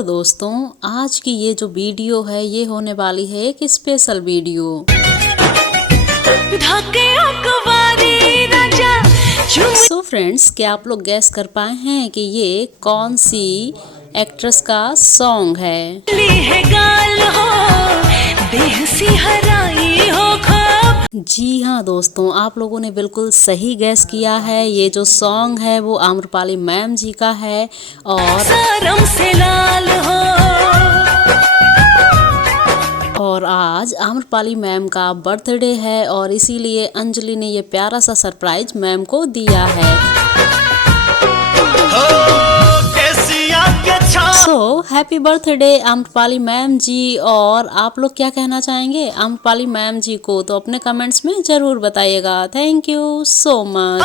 Hello दोस्तों, आज की ये जो वीडियो है ये होने वाली है एक स्पेशल वीडियो। सो फ्रेंड्स, क्या आप लोग गैस कर पाए हैं कि ये कौन सी एक्ट्रेस का सॉन्ग है? जी हाँ दोस्तों, आप लोगों ने बिल्कुल सही गैस किया है। ये जो सॉन्ग है वो आम्रपाली मैम जी का है और आज आम्रपाली मैम का बर्थडे है और इसीलिए अंजलि ने ये प्यारा सा सरप्राइज मैम को दिया है। So happy birthday Amrapali ma'am ji. और आप लोग क्या कहना चाहेंगे आम्रपाली मैम जी को, तो अपने कमेंट्स में जरूर बताइएगा। Thank you so much.